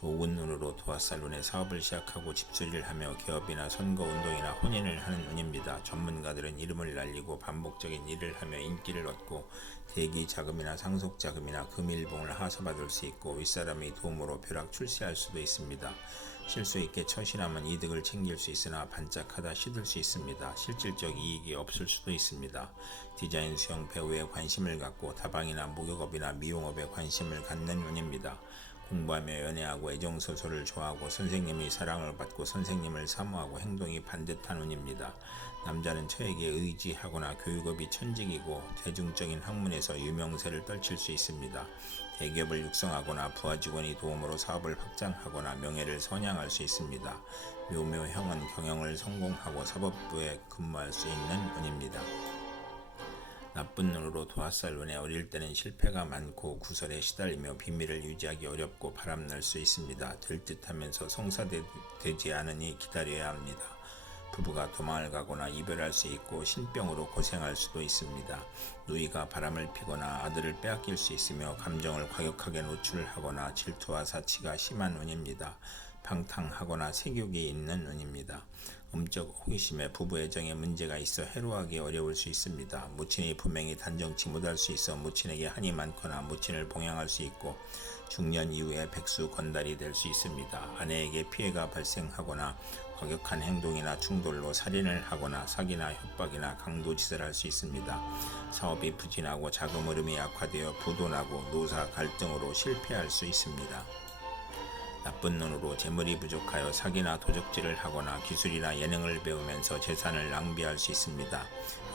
좋은 운으로 도화살론의 사업을 시작하고 집수리를 하며 기업이나 선거운동이나 혼인을 하는 운입니다. 전문가들은 이름을 날리고 반복적인 일을 하며 인기를 얻고 대기 자금이나 상속 자금이나 금일봉을 하사받을 수 있고 윗사람의 도움으로 벼락 출세할 수도 있습니다. 실수 있게 처신하면 이득을 챙길 수 있으나 반짝하다 시들 수 있습니다. 실질적 이익이 없을 수도 있습니다. 디자인 수영 배우에 관심을 갖고 다방이나 목욕업이나 미용업에 관심을 갖는 운입니다. 공부하며 연애하고 애정소설을 좋아하고 선생님의 사랑을 받고 선생님을 사모하고 행동이 반듯한 운입니다. 남자는 처에게 의지하거나 교육업이 천직이고 대중적인 학문에서 유명세를 떨칠 수 있습니다. 대기업을 육성하거나 부하 직원의 도움으로 사업을 확장하거나 명예를 선양할 수 있습니다. 묘묘형은 경영을 성공하고 사법부에 근무할 수 있는 운입니다. 나쁜 눈으로 도화살 눈에 어릴 때는 실패가 많고 구설에 시달리며 비밀을 유지하기 어렵고 바람날 수 있습니다. 될 듯하면서 성사되지 않으니 기다려야 합니다. 부부가 도망을 가거나 이별할 수 있고 신병으로 고생할 수도 있습니다. 누이가 바람을 피거나 아들을 빼앗길 수 있으며 감정을 과격하게 노출하거나 질투와 사치가 심한 운입니다. 방탕하거나 세욕이 있는 운입니다. 음적 호기심에 부부 애정에 문제가 있어 해로하기 어려울 수 있습니다. 무친이 분명히 단정치 못할 수 있어 무친에게 한이 많거나 무친을 봉양할 수 있고 중년 이후에 백수 건달이 될 수 있습니다. 아내에게 피해가 발생하거나 과격한 행동이나 충돌로 살인을 하거나 사기나 협박이나 강도짓을 할 수 있습니다. 사업이 부진하고 자금 흐름이 약화되어 부도나고 노사 갈등으로 실패할 수 있습니다. 나쁜 눈으로 재물이 부족하여 사기나 도적질을 하거나 기술이나 예능을 배우면서 재산을 낭비할 수 있습니다.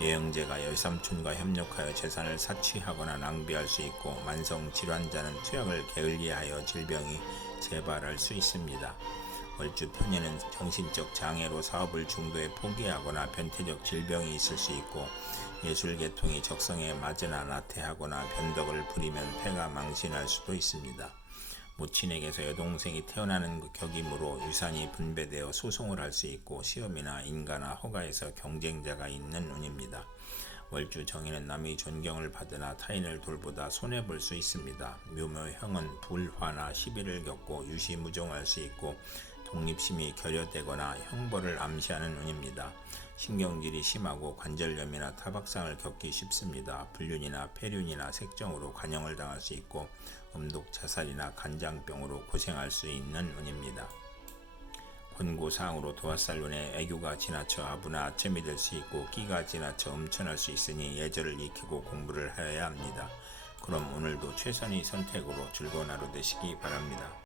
여영제가 열삼촌과 협력하여 재산을 사취하거나 낭비할 수 있고 만성 질환자는 투약을 게을리하여 질병이 재발할 수 있습니다. 월주 편에는 정신적 장애로 사업을 중도에 포기하거나 변태적 질병이 있을 수 있고 예술 계통이 적성에 맞으나 나태하거나 변덕을 부리면 폐가 망신할 수도 있습니다. 모친에게서 여동생이 태어나는 그 격이므로 유산이 분배되어 소송을 할 수 있고 시험이나 인가나 허가에서 경쟁자가 있는 운입니다. 월주 정의는 남의 존경을 받으나 타인을 돌보다 손해볼 수 있습니다. 묘묘형은 불화나 시비를 겪고 유시무종할 수 있고 독립심이 결여되거나 형벌을 암시하는 운입니다. 신경질이 심하고 관절염이나 타박상을 겪기 쉽습니다. 불륜이나 폐륜이나 색정으로 관영을 당할 수 있고 음독 자살이나 간장병으로 고생할 수 있는 운입니다. 권고사항으로 도화살 눈에 애교가 지나쳐 아부나 아첨이 될 수 있고 끼가 지나쳐 음천할 수 있으니 예절을 익히고 공부를 하여야 합니다. 그럼 오늘도 최선의 선택으로 즐거운 하루 되시기 바랍니다.